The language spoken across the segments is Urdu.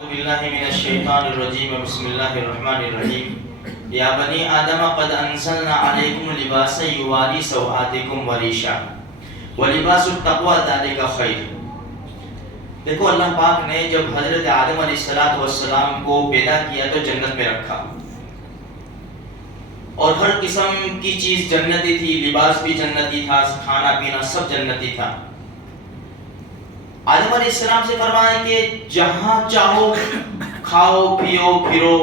اعوذ باللہ من الشیطان الرجیم بسم اللہ الرحمن الرحیم یا بنی آدم قد انزلنا علیکم لباسا یواری سوآتکم وریشا ولباس التقوی ذالک خیر۔ دیکھو اللہ پاک نے جب حضرت آدم علیہ السلام کو پیدا کیا تو جنت میں رکھا اور ہر قسم کی چیز جنتی تھی، لباس بھی جنتی تھا، کھانا پینا سب جنتی تھا۔ آدم علیہ السلام سے فرمایا کہ جہاں چاہو کھاؤ پیو پھرو،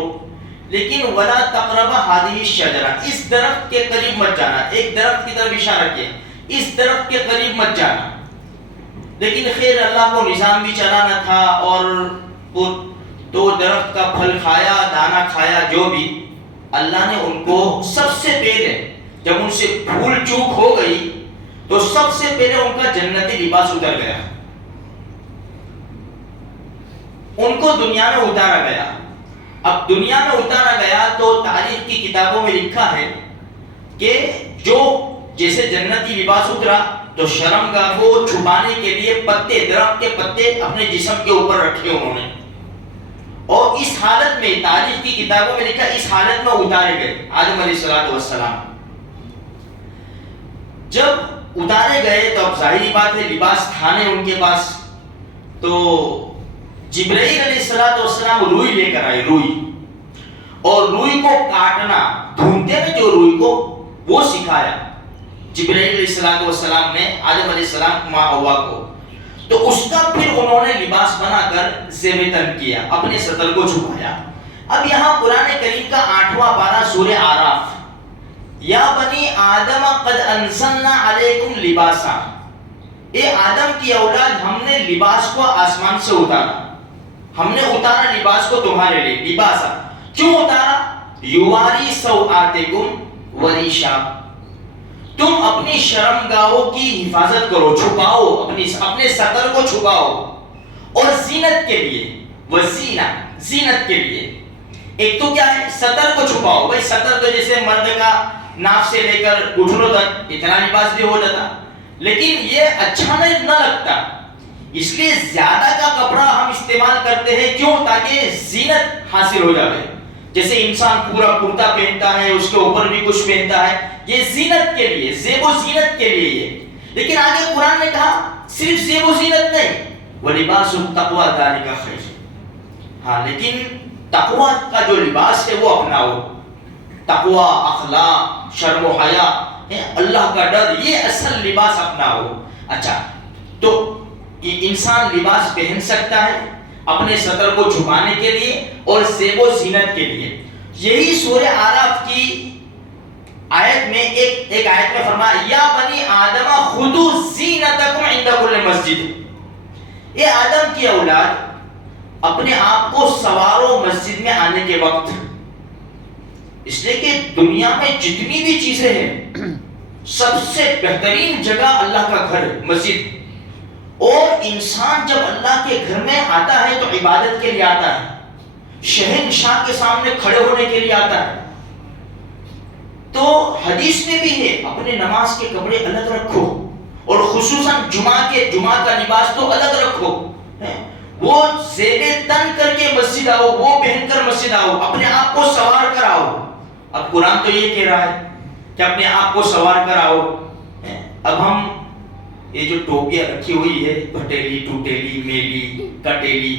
لیکن ولا تقرب هذه الشجرہ، اس درخت کے قریب مت جانا۔ ایک درخت کی طرف اشارہ کیا، اس درخت کے قریب مت جانا۔ لیکن خیر اللہ کو نظام بھی چلانا تھا اور تو درخت کا پھل کھایا، دانا کھایا، جو بھی اللہ نے ان کو سب سے پہلے جب ان سے بھول چوک ہو گئی تو سب سے پہلے ان کا جنتی لباس اتر گیا، ان کو دنیا میں اتارا گیا۔ اب دنیا میں اتارا گیا تو تاریخ کی کتابوں میں لکھا ہے کہ جو جیسے جنتی لباس اترا تو شرمگاہ کو چھپانے کے لیے پتے، درخت کے پتے اپنے جسم کے اوپر رکھے انہوں نے، اور اس حالت میں تاریخ کی کتابوں میں لکھا اس حالت میں اتارے گئے آدم علیہ السلام۔ جب اتارے گئے تو اب ظاہری بات ہے لباس تھا نہیں ان کے پاس، تو جبرائیل علیہ السلام روئی لے کر آئے، روئی، اور روئی کو کاٹنا، ڈھونڈتے میں جو روئی کو وہ سکھایا جبرائیل علیہ السلام نے آدم علیہ السلام ماں حوا کو، تو اس کا پھر انہوں نے لباس بنا کر زیب تن کیا، اپنے سطر کو چھپایا۔ اب یہاں قرآن کریم کا 8واں پارہ سورہ اعراف، یا بنی آدم قد انزلنا علیکم لباسا، اے آدم کی اولاد ہم نے لباس کو آسمان سے اتارا، ہم نے اتارا لباس کو تمہارے لیے، لباسا کیوں اتارا؟ یواری سوآتکم وریشا، تم اپنی شرمگاہوں کی حفاظت کرو، چھپاؤ، اپنے سطر کو چھپاؤ، اور زینت کے لیے، وزینہ زینت کے لیے۔ ایک تو کیا ہے سطر کو چھپاؤ، بھائی سطر تو جیسے مرد کا ناف سے لے کر گھٹنوں تک اتنا لباس بھی ہو جاتا، لیکن یہ اچھا نہیں نہ لگتا، اس لیے زیادہ کا کپڑا ہم استعمال کرتے ہیں، کیوں؟ تاکہ زینت حاصل ہو جائے۔ جیسے انسان پورا کرتا پہنتا ہے، اس کے اوپر بھی کچھ پہنتا ہے، یہ زینت کے لیے، زیب و زینت کے لیے یہ۔ لیکن آگے قرآن نے کہا صرف زیب و زینت نہیں، وَلِبَاسُ التَّقْوَى ذَلِكَ خَيْرٌ، ہاں لیکن تقوی کا جو لباس ہے وہ اپناؤ، تقوی، اخلاق، شرم و حیا، اللہ کا ڈر، یہ اصل لباس اپناؤ۔ اچھا تو انسان لباس پہن سکتا ہے اپنے سطر کو چھپانے کے لیے اور زیب و زینت کے لیے۔ یہی سورہ اعراف کی آیت میں ایک آیت میں فرمایا یا بنی آدم خذوا زینتکم عند کل مسجد، اے آدم کی اولاد اپنے آپ کو سوارو مسجد میں آنے کے وقت، اس لیے کہ دنیا میں جتنی بھی چیزیں ہیں سب سے بہترین جگہ اللہ کا گھر مسجد، اور انسان جب اللہ کے گھر میں آتا ہے تو عبادت کے لیے آتا ہے، شہنشاہ کے سامنے کھڑے ہونے کے لیے آتا ہے۔ تو حدیث میں بھی ہے اپنے نماز کے کپڑے الگ رکھو، اور خصوصاً جمعہ کا لباس تو الگ رکھو، وہ زیب تن کر کے مسجد آؤ، وہ پہن کر مسجد آؤ، اپنے آپ کو سوار کر آؤ۔ اب قرآن تو یہ کہہ رہا ہے کہ اپنے آپ کو سوار کر آؤ۔ اب ہم یہ جو ٹوپیاں رکھی ہوئی ہے، پھٹیلی، ٹوٹیلی، میلی، کٹیلی،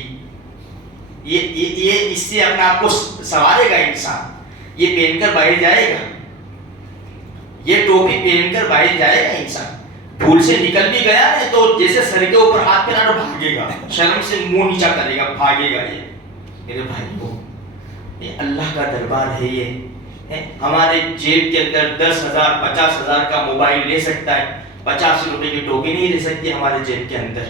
یہ اس سے اپنے آپ کو سوارے گا انسان؟ یہ پہن کر باہر جائے گا؟ یہ ٹوپی پہن کر باہر جائے گا انسان؟ پھول سے نکل بھی گیا ہے تو جیسے سر کے اوپر ہاتھ پھیرا تو بھاگے گا، شرم سے منہ نیچا کرے گا، بھاگے گا۔ یہ میرے بھائیوں، یہ اللہ کا دربار ہے، یہ ہمارے جیب کے اندر 10,000 50,000 کا موبائل لے سکتا ہے، 50 روپے کی ٹوپی نہیں لے سکتی ہمارے جیب کے اندر۔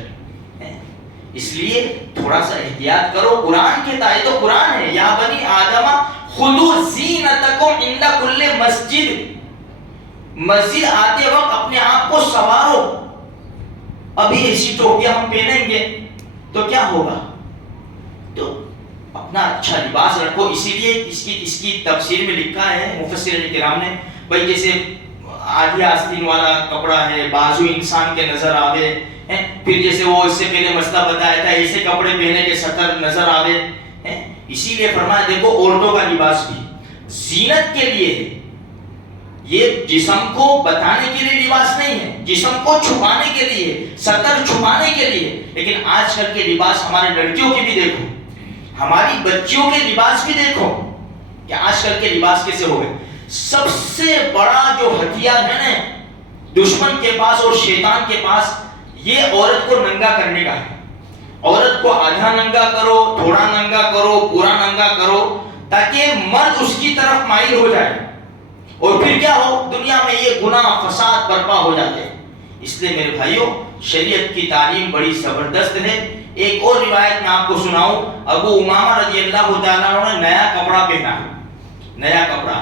اس لیے تھوڑا سا احتیاط کرو، قرآن کے تائید تو قرآن ہے، یا بنی آدم خذوا زینتکم عند کل مسجد، مسجد آتے وقت اپنے آپ کو سوارو۔ ابھی ایسی ٹوپیاں ہم پہنیں گے تو کیا ہوگا؟ تو اپنا اچھا لباس رکھو۔ اسی لیے اس کی تفسیر میں لکھا ہے مفسرین کرام نے، بھائی جیسے آدھی آستین والا کپڑا ہے، بازو انسان کے نظر آوے، پھر جیسے وہ اس سے پہلے مسئلہ بتایا تھا ایسے کپڑے پہنے کے سطر نظر آوے، اسی لیے فرمایا دیکھو عورتوں کا لباس بھی زینت کے لیے ہے، یہ جسم کو بتانے کے لیے لباس نہیں ہے، جسم کو چھپانے کے لیے، سطر چھپانے کے لیے۔ لیکن آج کل کے لباس ہماری لڑکیوں کے بھی دیکھو، ہماری بچیوں کے لباس بھی دیکھو کہ آج کل کے لباس کیسے ہو گئے۔ سب سے بڑا جو ہتھیار ہے نا دشمن کے پاس اور شیطان کے پاس، یہ عورت کو ننگا کرنے کا ہے۔ عورت کو آدھا ننگا کرو، تھوڑا ننگا کرو، پورا ننگا کرو، تاکہ مرد اس کی طرف مائل ہو جائے، اور پھر کیا ہو، دنیا میں یہ گناہ فساد برپا ہو جاتے ہیں۔ اس لیے میرے بھائیوں شریعت کی تعلیم بڑی زبردست ہے۔ ایک اور روایت میں آپ کو سناؤں، ابو امامہ رضی اللہ تعالیٰ عنہ نے نیا کپڑا پہنا، نیا کپڑا،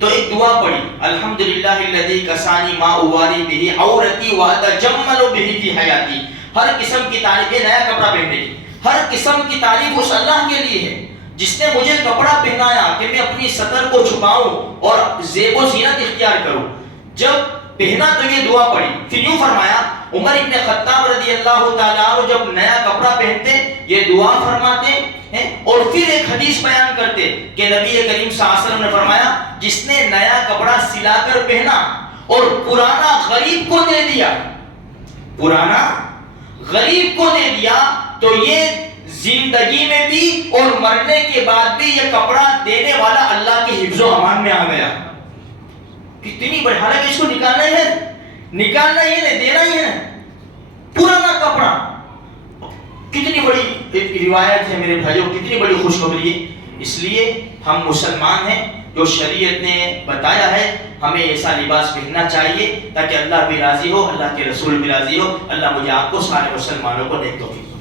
تو ایک دعا پڑھی، الحمدللہ الذی کسانی ما اواری بہ عورتی واتجمل بہ فی حیاتی۔ ہر قسم کی تعریف، یہ نیا کپڑا پہننے کی ہر قسم کی تعریف اس اللہ کے لیے ہے جس نے مجھے کپڑا پہنایا کہ میں اپنی سطر کو چھپاؤں اور زیب و زینت اختیار کروں۔ جب پہنا تو یہ دعا پڑھی، پھر یوں فرمایا، عمر ابن خطاب رضی اللہ تعالیٰ عنہ جب نیا کپڑا پہنتے یہ دعا فرماتے ہیں، اور پھر ایک حدیث بیان کرتے کہ نبی کریم صلی اللہ علیہ وسلم نے فرمایا جس نے نیا کپڑا سلا کر پہنا اور پرانا غریب کو دے دیا، پرانا غریب کو دے دیا، تو یہ زندگی میں بھی اور مرنے کے بعد بھی یہ کپڑا دینے والا اللہ کے حفظ و امان میں آ گیا۔ کتنی بڑی، حالانکہ اس کو نکالنا ہی ہے، نکالنا ہی ہے، دینا ہی ہے، پرانا کپڑا۔ کتنی بڑی روایت ہے میرے بھائیوں، کتنی بڑی خوشخبری ہے۔ اس لیے ہم مسلمان ہیں، جو شریعت نے بتایا ہے ہمیں ایسا لباس پہننا چاہیے تاکہ اللہ بھی راضی ہو، اللہ کے رسول بھی راضی ہو۔ اللہ مجھے آپ کو سارے مسلمانوں کو نیک توفیق